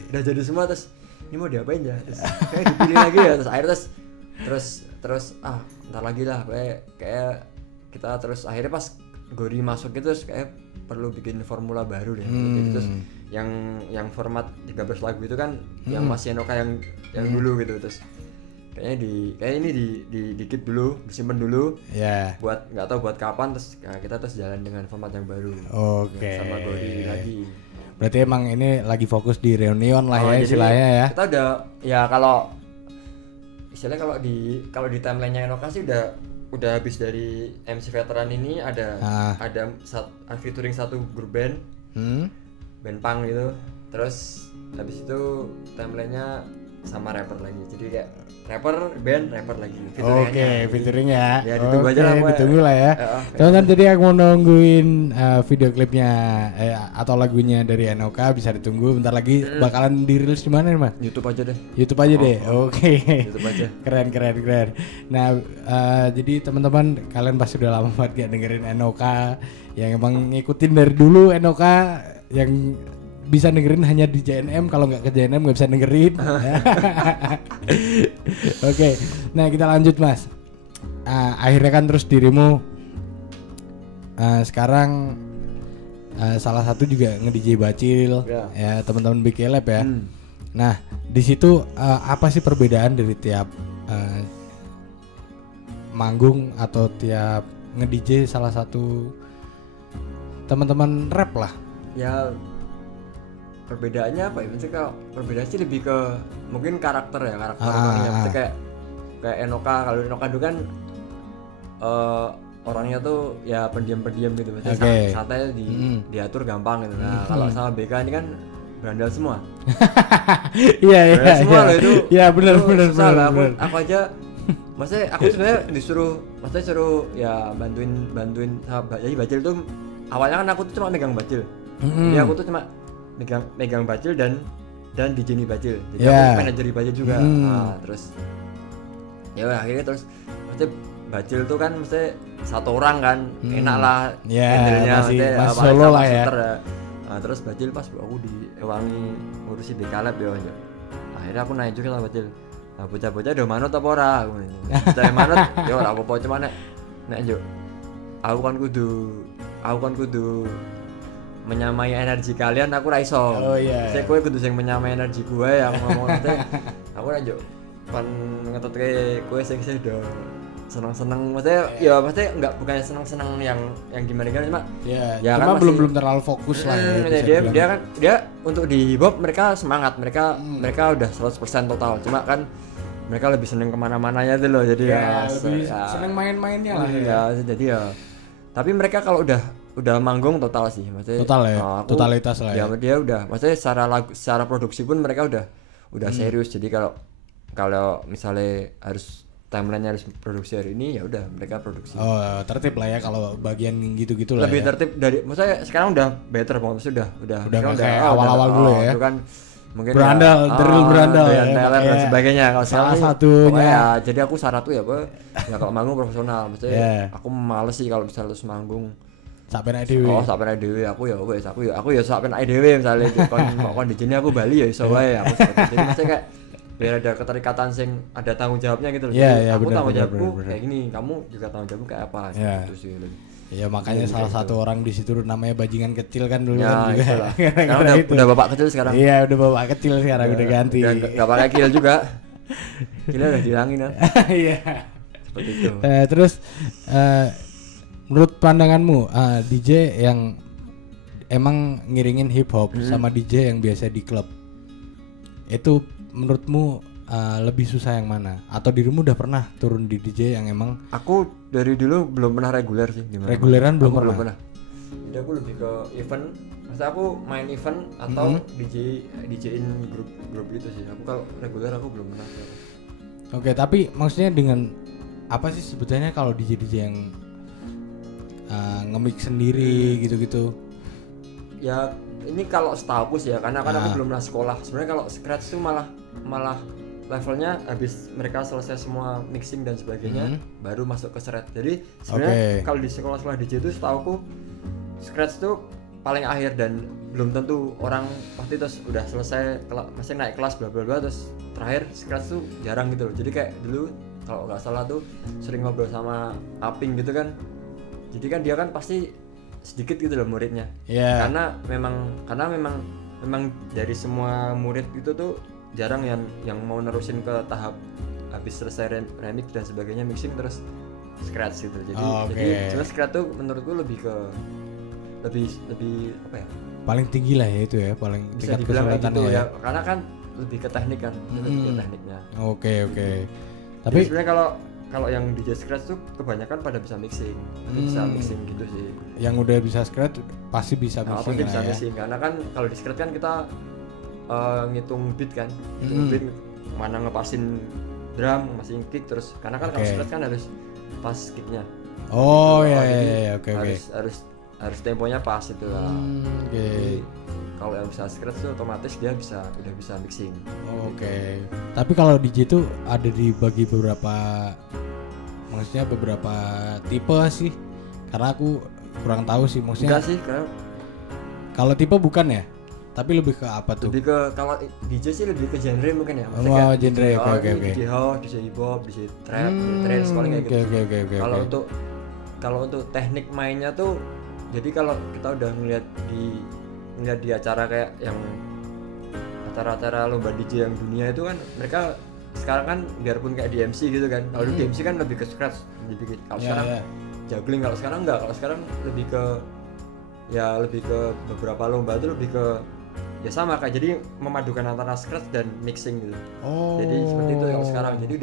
udah jadi semua, terus ini mau diapain ya, terus kayak dipilih lagi ya, terus akhirnya terus ntar lagi lah kayak kita terus akhirnya pas Gori masuk gitu terus kayak perlu bikin formula baru deh. Jadi terus yang format 13 lagu itu kan yang masih Enoka yang dulu gitu, terus kayaknya ini di keep dulu, disimpan dulu. Buat nggak tahu buat kapan, terus kita jalan dengan format yang baru. Oke. Sama Gori lagi. Berarti emang ini lagi fokus di reunion lah ya istilahnya ya. Kita udah ya kalau istilahnya kalau di timeline-nya Enoka sih udah habis dari MC veteran ini ada featuring satu grup band. Band punk gitu. Terus habis itu timeline-nya sama rapper lagi. Jadi kayak rapper lagi featuring ya. Ya ditunggu aja lah, ditunggu lah ya. Teman-teman, jadi aku mau nungguin video klipnya atau lagunya dari Enoka, bisa ditunggu bentar lagi. Bakalan dirilis di mana nih, Mas? YouTube aja deh. Oke. YouTube aja. Keren. Nah, jadi teman-teman, kalian pasti udah lama banget gak dengerin Enoka, yang emang ngikutin dari dulu Enoka, yang bisa dengerin hanya di JNM, kalau nggak ke JNM nggak bisa dengerin. Oke, nah kita lanjut Mas. Akhirnya kan terus dirimu sekarang salah satu juga nge-DJ Bacil, ya teman-teman Big Lab ya. Nah di situ apa sih perbedaan dari tiap manggung atau tiap nge-DJ salah satu teman-teman rap lah? Ya perbedaannya apa ya? Maksudnya kalau perbedaan sih lebih ke mungkin karakter orangnya. Maksudnya kayak Enoka, kalau Enoka itu kan orangnya tuh ya pendiam gitu. Maksudnya santai diatur gampang gitu. Nah kalau sama BK ini kan berandal semua. Iya. Semua loh itu. Iya benar. Aku aja maksudnya aku sebenarnya suruh ya bantuin sama jadi Bacil tuh awalnya kan aku tuh cuma megang Bacil. Jadi aku tuh cuma megang Bacil dan DJ Bacil. Jadi aku manajeri Bacil juga. Nah, terus ya akhirnya terus maksudnya Bacil tuh kan mesti satu orang kan, enak lah handle-nya masih solo lah ya. Nah, terus Bacil pas aku diewangi ngurusi BK Lab ya. akhirnya aku naik juga sama Bacil. Nah bocah-bocah udah manut apa ora? Bocah manut ya ora apa-apa cuma nek yo aku kan kudu menyamai energi kalian, aku ra iso. Oh iya. Saya kowe kudu sing menyamai energi gue yang ngomong teh. Aku ra yo kan ngetutke kowe sing do seneng-seneng, maksudnya ya maksudnya enggak bukannya seneng-seneng yang gimana cuma ya kan cuma belum terlalu fokus lah ya. Dia untuk di hip hop mereka semangat, mereka udah 100% total, cuma kan mereka lebih seneng kemana-mananya tuh loh, jadi lebih seneng main-mainnya lah ya. Jadi ya tapi mereka kalau udah manggung total sih, maksudnya total ya, totalitas lah ya. Dia udah maksudnya secara produksi pun mereka udah serius, jadi kalau misalnya harus timeline-nya harus produksi hari ini ya udah mereka produksi. Oh, tertib lah ya kalau bagian gitu-gitu lah. Lebih tertib dari maksudnya sekarang udah better banget, udah kayak awal-awal dulu ya. Itu kan mungkin berandal, ya, talent dan sebagainya. Kalau salah satunya ya, jadi aku syarat tuh ya kalau manggung profesional, maksudnya aku males sih kalau misalnya terus manggung sampai naik dewe. Oh, sampai naik dewe aku ya wes aku ya sampai naik dewe misalnya kon di sini aku Bali ya iso wae aku seperti. Jadi maksudnya kayak biar ada keterikatan sing ada tanggung jawabnya gitu loh. Aku tanggung jawabku kayak gini, kamu juga tanggung jawabmu kayak apa gitu sih. Iya makanya salah satu orang di situ namanya bajingan kecil kan dulu ya, kan juga. Karena udah bapak kecil sekarang. Iya udah bapak kecil sekarang udah ganti. Gak pakai kil juga. Kilnya udah dihilangin kan. Iya. Seperti itu. Terus menurut pandanganmu DJ yang emang ngiringin hip hop sama DJ yang biasa di klub itu menurutmu lebih susah yang mana? Atau dirimu udah pernah turun di DJ yang emang? Aku dari dulu belum pernah reguler sih. Reguleran belum pernah. Jadi aku lebih ke event. Maksudnya aku main event atau DJ-in grup gitu sih. Aku kalau reguler aku belum pernah. Oke, tapi maksudnya dengan apa sih sebetulnya kalau DJ yang nge-mix sendiri gitu-gitu? Ya ini kalau setahu sih ya, karena kan aku belum pernah sekolah. Sebenarnya kalau scratch tuh malah levelnya habis mereka selesai semua mixing dan sebagainya baru masuk ke shred. Jadi sebenarnya kalau di sekolah DJ itu setahuku scratch tuh paling akhir dan belum tentu orang pasti terus udah selesai masih naik kelas bla bla bla terus terakhir scratch tuh jarang gitu loh. Jadi kayak dulu kalau nggak salah tuh sering ngobrol sama Aping gitu kan. Jadi kan dia kan pasti sedikit gitu loh muridnya. Karena memang dari semua murid itu tuh jarang yang mau nerusin ke tahap habis selesai remix dan sebagainya mixing terus scratch gitu. Jadi jelas scratch tuh menurutku lebih apa ya? Paling tinggi lah ya itu ya, paling bisa tingkat kesulitannya gitu ya. Karena kan lebih ke teknik kan, lebih ke tekniknya. Oke. Tapi sebenarnya kalau yang DJ scratch tuh kebanyakan pada bisa mixing, bisa mixing gitu sih. Yang udah bisa scratch pasti bisa mixing. Pasti bisa mixing karena kan kalau di scratch kan kita ngitung beat kan, beat mana ngepasin drum, ngepasin kick terus. Karena kan kalau scratch kan harus pas kicknya. Oh iya, oke. Harus temponya pas itu lah. Kalau yang bisa scratch tuh otomatis dia udah bisa mixing. Oke. Tapi kalau DJ tuh ada dibagi beberapa tipe sih. Karena aku kurang tahu sih maksudnya. Enggak sih, kalau tipe bukan ya? Tapi lebih ke apa tuh? Lebih ke kalau DJ sih lebih ke genre mungkin ya. Genre. Oke. DJ house, DJ hip hop, DJ trap, trance paling kayak gitu. Oke. Kalau untuk teknik mainnya tuh jadi kalau kita udah ngeliat di acara kayak yang acara-acara lomba DJ yang dunia itu kan mereka sekarang kan biarpun kayak di MC gitu kan. Kalau di MC kan lebih ke scratch, kalau sekarang juggling, kalau sekarang enggak. Kalau sekarang lebih ke beberapa lomba itu lebih ke ya sama kayak jadi memadukan antara scratch dan mixing gitu. Jadi seperti itu kalau sekarang. Jadi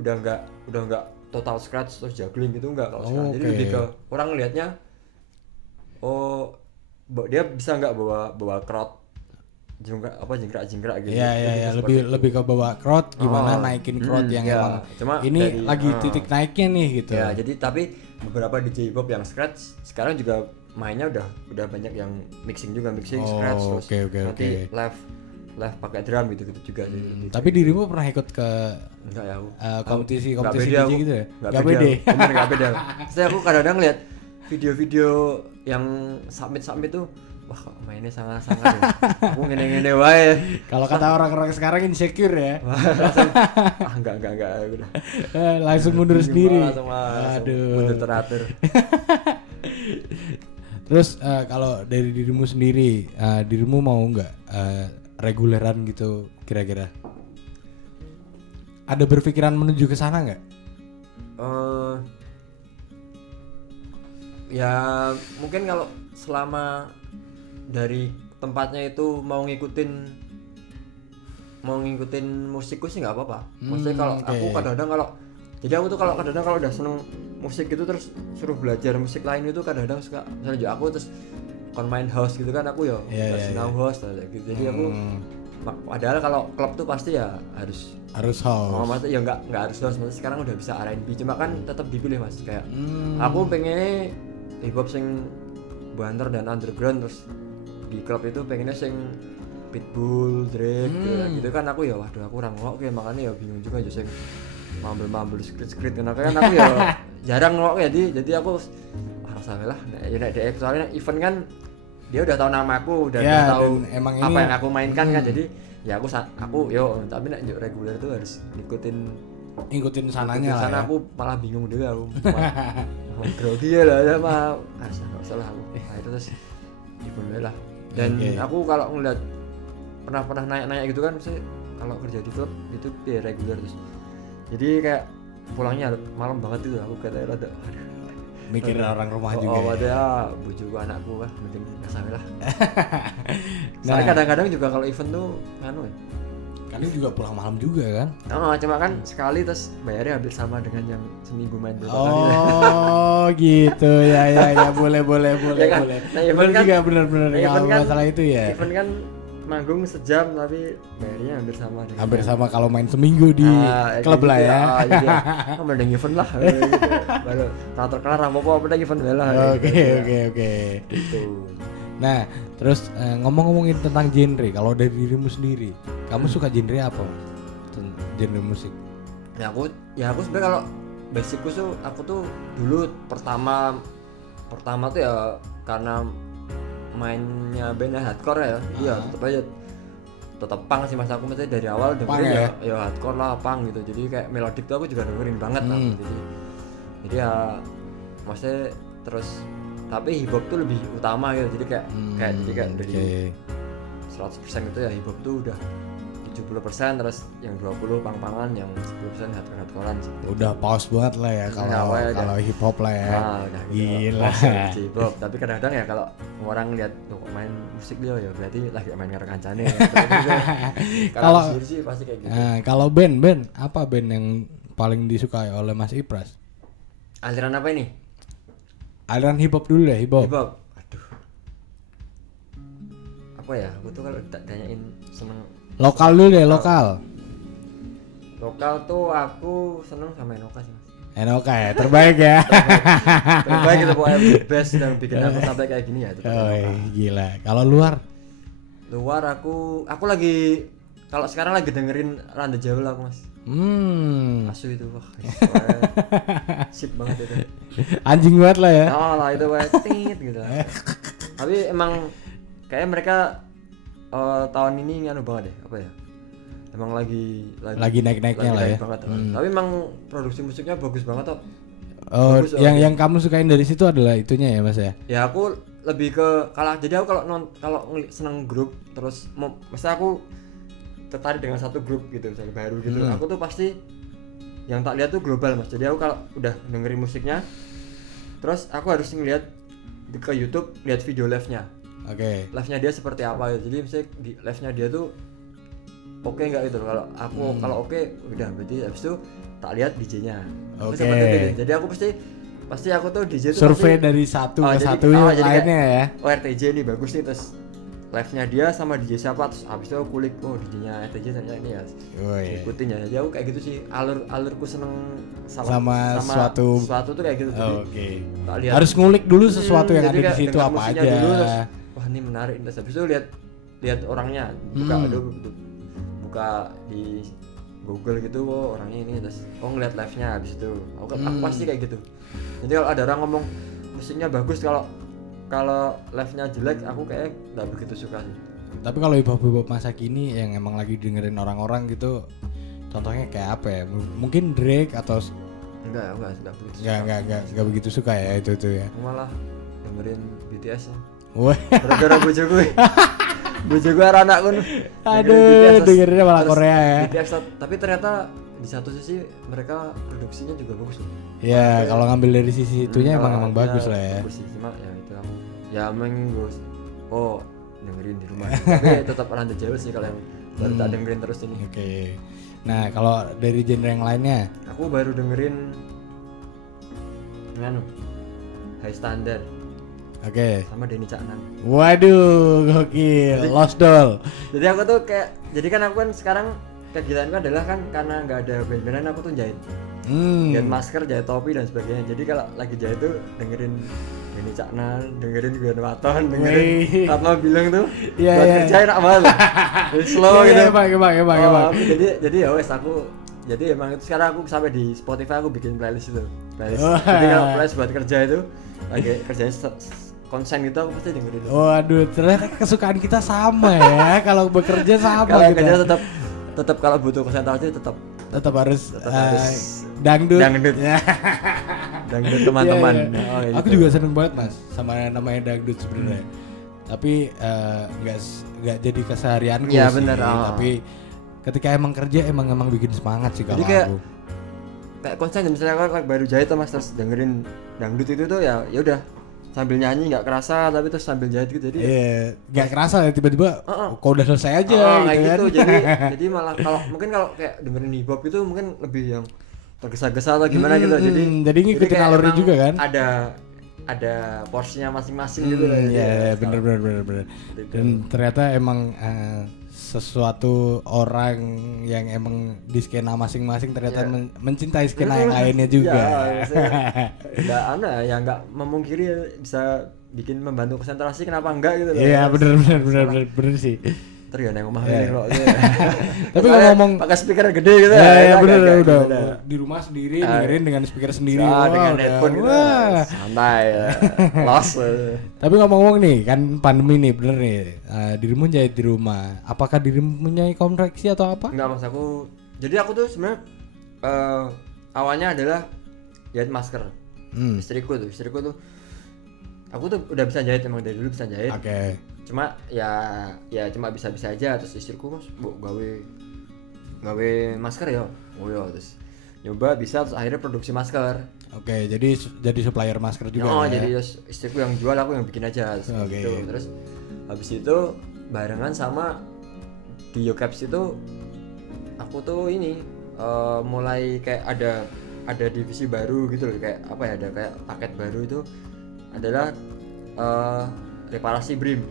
udah enggak total scratch terus juggling gitu enggak kalau sekarang. Jadi lebih ke orang ngelihatnya dia bisa nggak bawa crowd jingkrak gitu. Iya, lebih ke bawa crowd gimana naikin crowd yang emang cuma ini lagi titik naiknya nih gitu. Ya, jadi tapi beberapa DJ hip hop yang scratch sekarang juga mainnya udah banyak yang mixing scratch terus nanti live pakai drum gitu juga sih. Tapi dirimu pernah ikut ke enggak ya kompetisi DJ gitu ya? Enggak pede. Bener enggak pede. Saya aku kadang-kadang lihat video-video yang submit tuh wah kok mainnya sangat-sangat ya. Aku ngene-ngene wae. Kalau kata orang-orang sekarang insecure ya. Langsung enggak udah. Langsung mundur sendiri. Langsung mundur teratur. Terus kalau dari dirimu sendiri, dirimu mau nggak reguleran gitu kira-kira? Ada berpikiran menuju ke sana nggak? Ya mungkin kalau selama dari tempatnya itu mau ngikutin musikku sih nggak apa-apa. Maksudnya kalau aku kadang-kadang aku tuh kadang-kadang kalau udah seneng musik gitu terus suruh belajar musik lain itu kadang-kadang suka misalnya aku terus kon main house gitu kan aku ya sinau house gitu. Jadi aku padahal kalau klub tuh pasti ya harus house. Maksudnya ya nggak harus house, maksudnya sekarang udah bisa R&B cuma kan tetap dipilih mas kayak aku pengennya hip hop sing banter dan underground, terus di klub itu pengennya sing Pitbull, Drake gitu kan aku ya waduh aku kurang ngok makanya ya bingung juga aja sing mambel skrit karena kan aku ya jarang ngok ya jadi aku rasa lah ya nek DX soalnya event kan dia udah tahu namaku udah tahu apa yang aku mainkan kan jadi ya aku yo tapi nek reguler tuh harus ngikutin sananya lah. Sana ya. Aku malah bingung dulu aku. Grogi ya lah ya mah. Enggak salah aku. Nah, itu terus boleh lah. Dan aku kalau ngeliat pernah naik gitu kan sih kalau kerja di klub itu ya reguler terus. Jadi kayak pulangnya malam banget itu aku kata rada mikirin orang rumah juga. Oh, ada bujuku anakku lah, penting enggak sampai lah. Soalnya kadang-kadang juga kalau event tuh anu ya. Kalian juga pulang malam juga kan? Oh, cuma kan sekali terus bayarnya hampir sama dengan yang seminggu main berapa kali. Oh, gitu. Ya boleh. Ya kan? Nah, event kan juga benar-benar kalau masalah itu ya. Event kan manggung sejam tapi bayarnya hampir sama dengan hampir sama kalau main seminggu di klub lah ya. Iya. Mending event lah gitu. Baru tak terkenal apa-apa mending event lah. Oke. Gitu. Nah, terus ngomongin tentang genre, kalau dari dirimu sendiri, kamu suka genre apa? Genre musik? Ya aku sebenarnya kalau basicku tuh aku tuh dulu pertama tuh ya karena mainnya bandnya hardcore ya. Iya, tetap punk sih mas aku maksudnya dari awal dengerin ya hardcore lah punk gitu. Jadi kayak melodic tuh aku juga dengerin banget lah. Jadi ya maksudnya terus tapi hip hop tuh lebih utama gitu jadi kayak dari 100% itu ya hip hop tuh udah 70% terus yang 20 pang-pangan yang 10% hardcore-hardcorean sih. Udah pause banget lah ya kalau hip hop lah ya. Gila. Hip hop tapi kadang-kadang ya kalau orang lihat kok main musik dia ya berarti lagi main karo kancane ya. Kalau sih pasti kayak gitu. Kalau band apa band yang paling disukai oleh Mas Ipras? Aliran apa ini? Aliran hip hop dulu deh, hip hop. Aduh. Apa ya? Aku tuh kalau tanyain seneng lokal dulu deh, lokal. Lokal tuh aku seneng sama Enoka sih, Mas. Enoka ya, terbaik ya. Terbaik itu pokoknya best yang bikin aku sampai kayak gini ya. Gila. Kalau luar? Luar aku lagi kalau sekarang lagi dengerin Randa Jawa aku, Mas. Asu itu wah. Sip banget itu. Anjing banget lah ya. Oh lah itu banget tit gitu. Tapi emang kayak mereka tahun ini anu banget deh, apa ya? Emang lagi naik-naiknya lah ya. Tapi emang produksi musiknya bagus banget toh. Oh, bagus, yang kamu sukain dari situ adalah itunya ya, Mas ya? Ya aku lebih ke jadi aku kalau seneng grup terus masa aku tertarik dengan satu grup gitu misalnya baru gitu. Aku tuh pasti yang tak lihat tuh global Mas. Jadi aku kalau udah dengerin musiknya terus aku harus ngeliat ke YouTube lihat video live-nya. Oke. Live-nya dia seperti apa gitu. Jadi misalnya di live-nya dia tuh oke enggak gitu. Kalau aku kalau oke udah berarti habis itu tak lihat DJ-nya. Oke. Jadi aku pasti aku tuh DJ tuh survei dari satu ke satu lainnya ya. Oh RTJ ini bagus nih terus live-nya dia sama DJ siapa terus abis itu aku kulik DJ-nya RTJ ternyata ini ya. Ikutin ya. Jadi aku kayak gitu sih alurku seneng sama sesuatu tuh kayak gitu. Oke. Harus ngulik dulu sesuatu yang ada di situ apa aja. Dulu, terus, wah ini menarik terus habis itu lihat orangnya buka di Google gitu orangnya ini terus ngeliat live-nya habis itu aku pasti kayak gitu. Jadi kalau ada orang ngomong musiknya bagus kalau kalau live-nya jelek aku kayak nggak begitu suka sih. Tapi kalau hip-hop masa kini yang emang lagi dengerin orang-orang gitu, contohnya kayak apa ya? Mungkin Drake atau Enggak begitu. Enggak begitu suka ya itu ya. Aku malah dengerin BTS ya. Wah. Gara-gara bojoku. Bojoku karo anakku. Aduh, dengerinnya malah Korea ya. BTS tapi ternyata di satu sisi mereka produksinya juga bagus loh. Ya, kalau ngambil dari sisi itunya emang bagus lah ya. Bagus sih, cuma ya itu aku. Ya emang gue dengerin di rumah. Tapi tetap rada jauh sih kalau yang baru tak dengerin terus ini. Oke. Nah, kalau dari genre yang lainnya, aku baru dengerin High Standard. Oke. Sama Denny Caknan. Waduh, gokil. Lost Doll. Jadi aku tuh kayak, jadi kan aku kan sekarang kegiatanku adalah kan karena nggak ada band-bandan aku tuh jahit. Jahit masker, jahit topi dan sebagainya. Jadi kalau lagi jahit tuh dengerin Denny Caknan, dengerin Gwen Waton, dengerin Fatma bilang tuh buat kerja enak banget. Jadi slow gitu. Emang. Jadi ya wes aku, jadi emang itu sekarang aku sampai di Spotify aku bikin playlist itu. Jadi kalau playlist buat kerja itu lagi kerjanya konsen gitu aku pasti dengerin. Waduh, ternyata kesukaan kita sama ya. Kalau bekerja sama. Kalau kerja tetap kalau butuh konsentrasi tetap harus dangdut. Dangdut teman-teman. Yeah. Gitu. Aku juga seneng banget Mas sama namanya dangdut sebenarnya. Tapi nggak jadi keseharianku sih. Bener, Tapi ketika emang kerja emang bikin semangat sih kalau aku. Kayak konsen misalnya aku baru jahit Mas terus dengerin dangdut itu tuh ya udah sambil nyanyi nggak kerasa tapi terus sambil jahit gitu jadi nggak kerasa ya tiba-tiba kok udah selesai aja gitu kan. jadi malah kalau kayak dengerin hip hop itu mungkin lebih yang tergesa-gesa atau gimana gitu jadi ngikutin alurnya juga kan ada porsinya masing-masing gitu lah. Bener. Dan ternyata emang sesuatu orang yang emang di skena masing-masing ternyata mencintai skena yang lainnya juga. Nggak memungkiri bisa bikin membantu konsentrasi, kenapa enggak gitu loh. Iya bener sih. Terus yang ngomong kok. Tapi kalau ngomong pakai speaker gede gitu. Ya bener udah di rumah sendiri dengerin dengan speaker sendiri. Dengan headphone gitu. Santai. Los. Tapi ngomong-ngomong nih kan pandemi nih bener nih. Dirimu jahit di rumah. Apakah dirimu punya konveksi atau apa? Enggak Mas, aku. Jadi aku tuh sebenarnya awalnya adalah jahit masker. Istriku tuh aku tuh udah bisa jahit, emang dari dulu bisa jahit. Oke. Cuma ya cuma bisa aja. Terus istriku Mas gawe masker ya. Terus nyoba bisa, terus akhirnya produksi masker. Oke, jadi supplier masker juga. Jadi istriku yang jual, aku yang bikin aja gitu. Terus habis itu barengan sama di Yocaps itu aku tuh ini mulai kayak ada divisi baru gitu loh, kayak apa ya, ada kayak paket baru itu adalah reparasi brim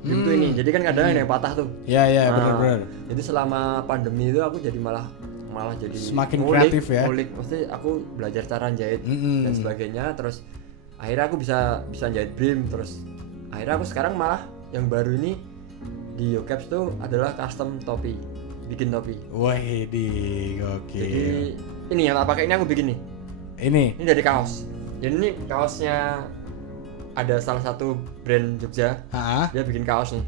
tuh ini. Jadi kan kadang ada yang patah tuh. Iya benar. Jadi selama pandemi itu aku jadi malah jadi semakin kreatif ya. Pasti aku belajar cara jahit dan sebagainya. Terus akhirnya aku bisa jahit brim. Terus akhirnya aku sekarang malah yang baru ini di Yocaps tuh adalah custom topi, bikin topi. Wah, gokil. Jadi ini yang tak pakai ini aku bikin nih. Ini dari kaos. Jadi ini kaosnya ada salah satu brand Jogja. Dia bikin kaos nih.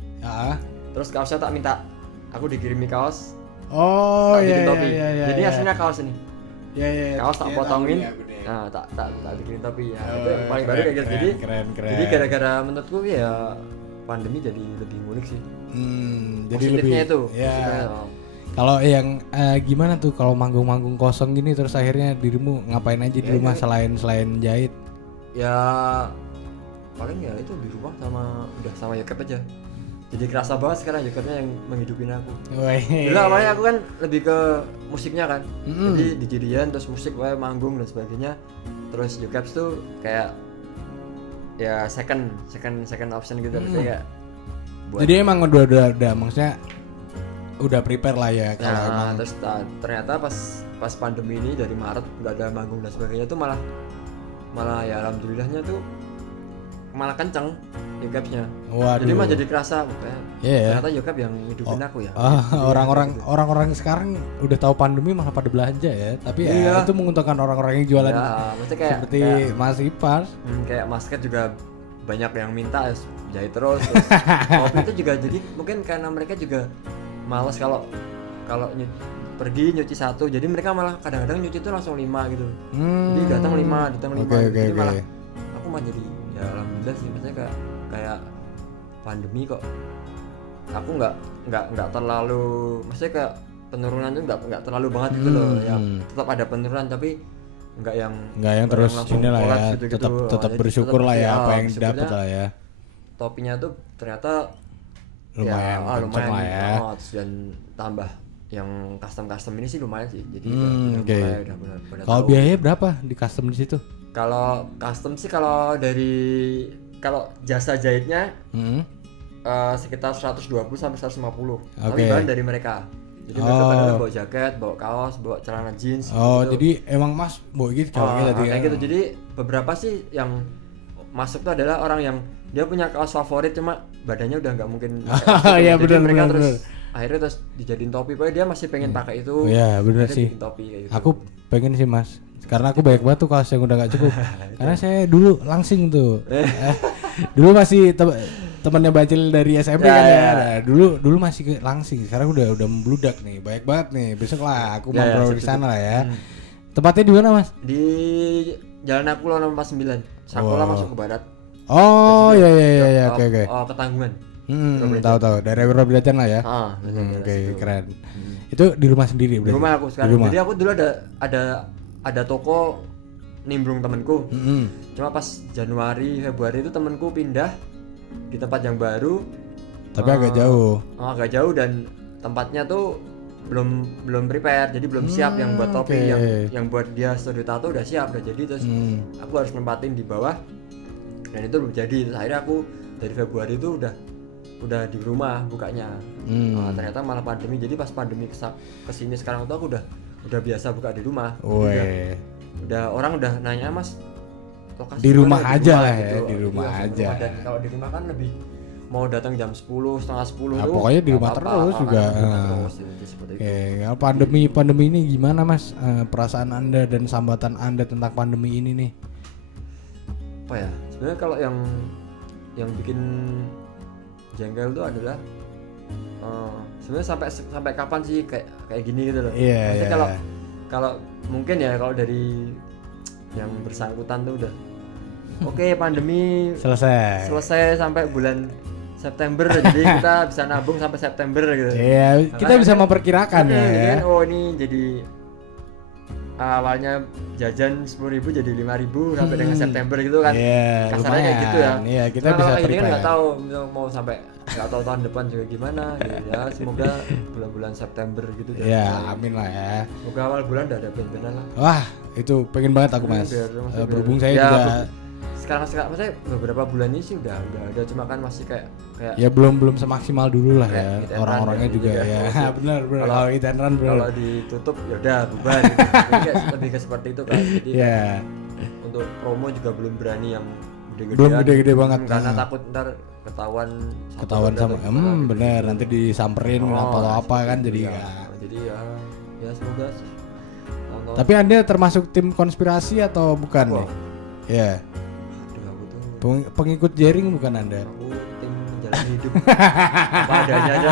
Terus kaosnya tak minta, aku dikirimi kaos. Bikin topi. Jadi hasilnya kaos ini. Kaos tak potongin. Nah, tak bikin topi. Itu yang paling baru kayak gitu. Jadi keren. Jadi gara-gara menurutku ya pandemi jadi lebih unik sih. Jadi positifnya lebih itu. Ya. Kalau yang gimana tuh kalau manggung-manggung kosong gini terus akhirnya dirimu ngapain aja di rumah selain jahit? Ya paling ya itu di rumah sama Yocaps aja. Jadi kerasa banget sekarang Yokapsnya yang menghidupin aku. Dulu awalnya aku kan lebih ke musiknya kan. Jadi di Jirian terus musik, manggung dan sebagainya. Terus Yocaps tuh kayak ya second option gitu. Kayak jadi emang udah maksudnya udah prepare lah ya kalau emang. Terus ternyata pas pandemi ini dari Maret nggak ada manggung dan sebagainya tuh malah ya alhamdulillahnya tuh malah kenceng Yocaps-nya. Jadi mah jadi kerasa ternyata Yocaps yang hidupin aku ya. Orang-orang sekarang udah tahu pandemi malah pada belanja ya. Tapi itu menguntungkan orang-orang yang jualan. Kayak seperti Mas Ipar. Kayak Masket juga banyak yang minta jahit terus kopi itu juga jadi mungkin karena mereka juga malas kalau pergi nyuci satu, jadi mereka malah kadang-kadang nyuci itu langsung 5 gitu. Jadi datang 5 jadi malah aku mah jadi ya alhamdulillah sih, maksudnya kayak pandemi kok aku nggak terlalu, maksudnya kayak penurunan itu nggak terlalu banget gitu loh ya, tetap ada penurunan tapi nggak yang terus inilah ya, gitu, tetap bersyukur lah ya apa yang dapat lah ya. Topinya tuh ternyata lumayan lah ya. Terus dan tambah yang custom ini sih lumayan sih, jadi udah benar. Kalau biaya berapa di custom di situ? Kalau custom sih kalau jasa jahitnya sekitar 120 sampai 150. Tapi bahan dari mereka. Jadi mereka kadang bawa jaket, bawa kaos, bawa celana jeans. Oh, gitu. Jadi emang Mas bawa gitu kayak gitu. Jadi beberapa sih yang masuk tuh adalah orang yang dia punya kaos favorit cuma badannya udah nggak mungkin. Iya benar. Akhirnya terus dijadiin topi, pokoknya dia masih pengen pakai itu. Iya benar sih. Topi, kayak gitu. Aku pengen sih Mas, karena aku banyak banget tuh kaos yang udah gak cukup. Karena saya dulu langsing tuh. Dulu masih temannya Bacil dari SMP kan ya. Nah, dulu masih langsing. Sekarang udah membludak nih, banyak banget nih. Besok lah aku ngobrol di sana lah ya. Tempatnya di mana Mas? Di Jalan Akulo nomor 49. Sakola masuk ke barat. Oh iya oke. Oh, Ketanggungan. Tahu daerah Robrajan lah ya. Oke, keren. Itu di rumah sendiri berarti? Di rumah aku sekarang. Jadi aku dulu ada toko nimbrung temanku. Cuma pas Januari Februari itu temanku pindah di tempat yang baru. Tapi agak jauh. Agak jauh dan tempatnya tuh belum prepare, jadi belum siap yang buat topi, yang buat dia studio tato udah siap udah jadi, terus aku harus nempatin di bawah dan itu belum jadi. Terus akhirnya aku dari Februari itu udah di rumah bukanya. Ternyata malah pandemi, jadi pas pandemi kesini sekarang tuh aku udah biasa buka di rumah. Udah orang udah nanya Mas lokasi di rumah aja lah gitu. Ya di rumah aja. Dan kalau di rumah kan lebih mau datang jam 10, setengah 10 nah, pokoknya di rumah terus juga. Pandemi ini gimana Mas? Perasaan Anda dan sambatan Anda tentang pandemi ini nih? Apa ya? Sebenarnya kalau yang bikin jengkel itu adalah sebenarnya sampai kapan sih kayak gini gitu loh. Maksudnya kalau mungkin ya kalau dari yang bersangkutan tuh udah oke, pandemi selesai sampai bulan September, jadi kita bisa nabung sampai September gitu. Iya, kita bisa memperkirakan ya. Oh ini jadi awalnya jajan 10.000 jadi 5.000 sampai dengan September gitu kan. Kasarnya kayak gitu ya. Iya, kita bisa prepare. Ini kan nggak tahu mau sampai nggak tahu tahun depan juga gimana gitu ya. Semoga bulan-bulan September gitu. Iya, amin lah ya. Semoga awal bulan udah ada band-bandan lah. Wah, itu pengen banget aku Mas. Berhubung saya juga sekarang maksudnya beberapa bulan ini sih udah ada, cuma kan masih kayak ya belum semaksimal dulu lah ya, orang-orangnya juga ya. Benar kalau Itenran kalau ditutup ya udah bubar gitu. lebih ke seperti itu kan, jadi untuk promo juga belum berani yang gede-gede banget karena takut ntar ketahuan sama bener nanti disamperin apa kan jadi ya semoga sih. Tapi Anda termasuk tim konspirasi atau bukan nih? Ya. Pengikut jaring bukan Anda? Aku tim menjalani hidup apa adanya aja,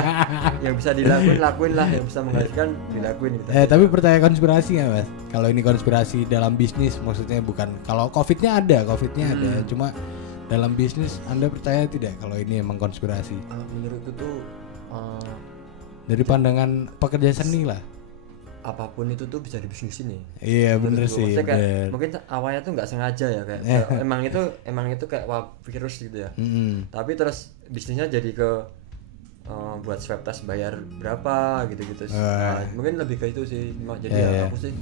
yang bisa lakuin lah, yang bisa menghasilkan dilakuin gitu. Tapi percaya konspirasi nggak Mas? Kalau ini konspirasi dalam bisnis, maksudnya bukan kalau covidnya ada, cuma dalam bisnis Anda percaya tidak kalau ini emang konspirasi? Menurutku tuh dari pandangan pekerja seni lah. Apapun itu tuh bisa dibisnisin nih. Iya bener sih. Mungkin awalnya tuh nggak sengaja ya kayak emang itu kayak virus gitu ya. Tapi terus bisnisnya jadi ke buat swab test bayar berapa gitu. Mungkin lebih ke itu sih. Jadi aku sih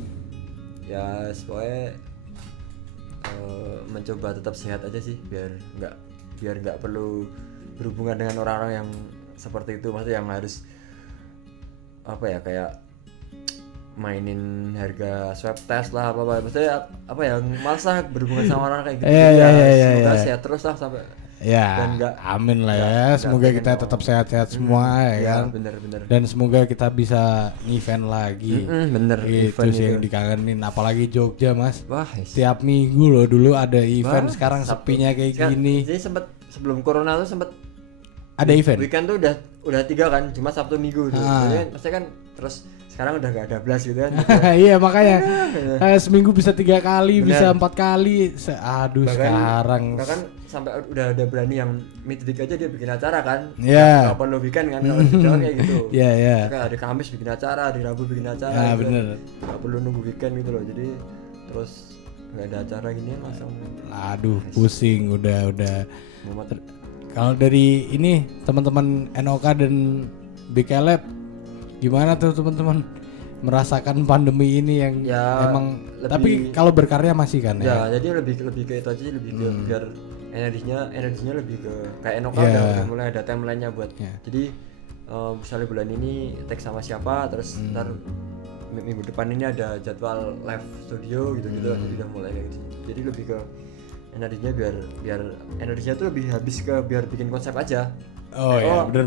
ya pokoknya mencoba tetap sehat aja sih biar nggak perlu berhubungan dengan orang-orang yang seperti itu, maksudnya yang harus apa ya kayak mainin harga swab test lah apa maksudnya apa ya masa berhubungan sama orang kayak gitu semoga sehat terus lah sampai dan amin lah ya semoga kita tetap sehat-sehat semua ya kan bener. Dan semoga kita bisa event lagi bener itu sih yang dikangenin apalagi Jogja mas. Wah tiap minggu loh dulu ada event sekarang sepinya kayak gini. Jadi sempet sebelum corona tuh sempet ada event weekend tuh udah 3 kan cuma Sabtu Minggu tuh maksudnya kan terus sekarang udah gak ada blast gitu kan iya makanya seminggu bisa 3 kali bisa 4 kali sekarang bahkan sampai udah ada berani yang midweek aja dia bikin acara kan nggak perlu weekend kan kalau jalan kayak gitu kayak hari Kamis bikin acara hari Rabu bikin acara gitu. Bener nggak perlu nunggu weekend gitu loh jadi terus nggak ada acara gini langsung pusing udah kalau dari ini teman-teman NOK dan BKLab gimana tuh teman-teman merasakan pandemi ini yang emang tapi kalau berkarya masih kan jadi lebih ke itu aja lebih ke biar energinya lebih ke kayak NOK udah mulai ada timelinenya buat jadi misalnya bulan ini tag sama siapa terus ntar minggu depan ini ada jadwal live studio gitu jadi udah mulai kayak gitu jadi lebih ke energinya biar energinya tuh lebih habis ke biar bikin konsep aja bener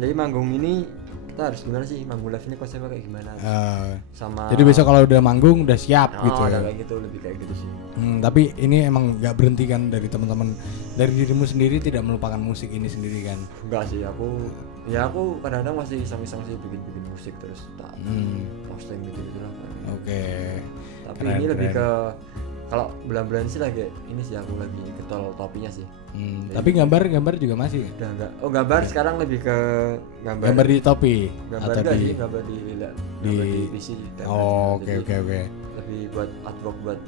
jadi manggung ini kita harus gimana sih manggung live ini konsepnya kayak gimana sama jadi besok kalau udah manggung udah siap gitu kayak gitu lebih kayak gitu sih tapi ini emang nggak berhenti kan dari teman-teman dari dirimu sendiri tidak melupakan musik ini sendiri kan enggak sih aku kadang-kadang masih iseng-iseng sih bikin musik terus tak posting gitu lah tapi ini lebih ke kalau bulan-bulan sih lagi ini sih aku lagi getol topinya sih. Tapi gambar juga masih. Udah enggak. Oh gambar sekarang lebih ke gambar di topi atau di gambar di PC. Oke. Lebih buat artwork buat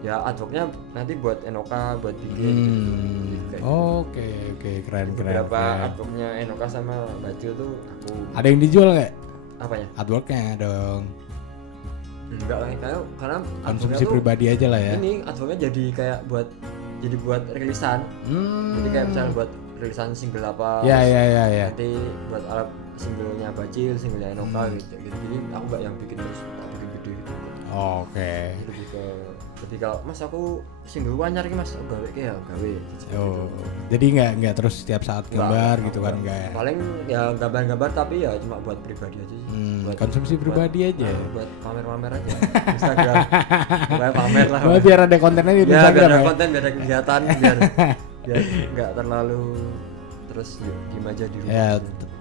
artworknya nanti buat Enoka buat bikin. Oke keren. Beberapa artworknya Enoka sama Bacil tuh aku. Ada yang dijual nggak? Apanya? Artworknya dong. Enggak karena konsumsi pribadi aja lah ya. Ini artworknya jadi kayak buat rilisan. Jadi kayak misalnya buat rilisan single apa. Iya. Nanti buat alat singlenya Bacil, singlenya Enoka gitu. Jadi aku enggak yang bikin terus bikin gede gitu. Oke. Lebih kalau Mas aku single anyar iki Mas, gawe ki ya gawe. Jadi enggak terus setiap saat gambar gitu kan enggak ya. Paling ya gambar-gambar tapi ya cuma buat pribadi aja sih. Buat konsumsi pribadi aja. Buat pamer-pamer aja. Instagram. Kayak pamer lah. Biar ada kontennya di Instagram. Biar ada konten, biar ada kegiatan, biar enggak terlalu terus diem aja di rumah. Ya,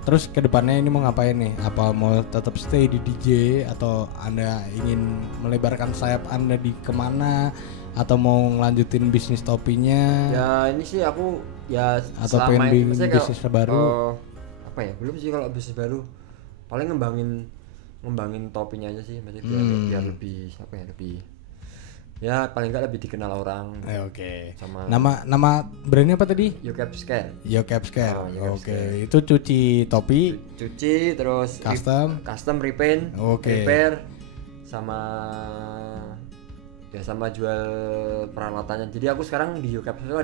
terus kedepannya ini mau ngapain nih? Apa mau tetap stay di DJ atau Anda ingin melebarkan sayap Anda di kemana? Atau mau ngelanjutin bisnis topinya? Ya ini sih aku atau pengen bikin bisnis baru? Apa ya? Belum sih kalau bisnis baru. Paling ngembangin topinya aja sih, maksudnya biar lebih apa ya lebih. Ya paling enggak lebih dikenal orang. Oke. Sama nama brandnya apa tadi? Yocap Scare. Oke. Itu cuci topi. Cuci terus custom repaint, repair sama jual peralatannya. Jadi aku sekarang di Yocap itu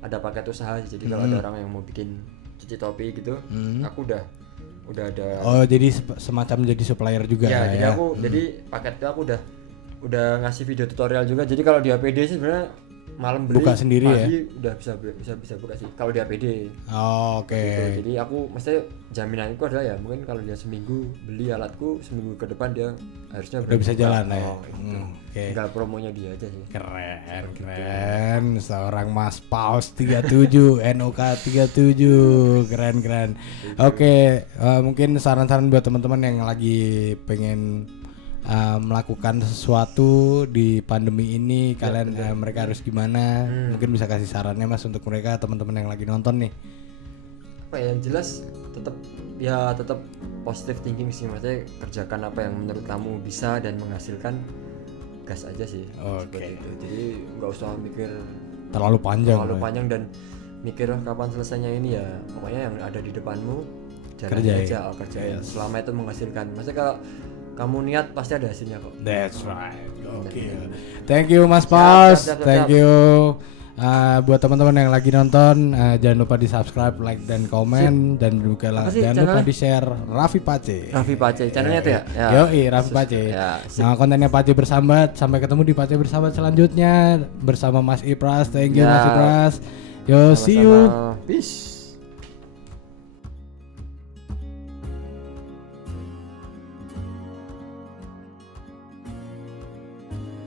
ada paket usaha. Jadi kalau ada orang yang mau bikin cuci topi gitu, aku udah ada. Oh jadi semacam jadi supplier juga ya? Jadi aku jadi paketnya aku udah ngasih video tutorial juga. Jadi kalau di APD sih sebenarnya malam beli buka sendiri pagi udah bisa buka sih kalau di APD. Oke. Gitu. Jadi aku mesti jaminanku adalah ya mungkin kalau dia seminggu beli alatku, seminggu ke depan dia harusnya udah bisa jalan ya. Tinggal promonya dia aja sih. Keren. Seorang Mas Paus 37 NOK 37 keren. Oke, mungkin saran-saran buat teman-teman yang lagi pengen melakukan sesuatu di pandemi ini kalian mereka harus gimana mungkin bisa kasih sarannya Mas untuk mereka teman-teman yang lagi nonton nih. Apa yang jelas tetap positive thinking sih, maksudnya kerjakan apa yang menurut kamu bisa dan menghasilkan, gas aja sih. Seperti itu. Jadi nggak usah mikir terlalu panjang dan mikir kapan selesainya ini ya, pokoknya yang ada di depanmu jalanin aja, kerjain selama itu menghasilkan. Maksudnya kalau kamu niat pasti ada hasilnya kok. That's right. Oke. Thank you Mas Paus. Thank you. Buat teman-teman yang lagi nonton, jangan lupa di subscribe, like dan komen, dan juga jangan lupa di share Raffi Pace. Raffi Pace, channelnya tuh ya? Yoi, Raffi Pace. Nah, kontennya Pace Bersambat. Sampai ketemu di Pace Bersambat selanjutnya bersama Mas Ipras. Thank you Mas Ipras. Yo, see you. Peace.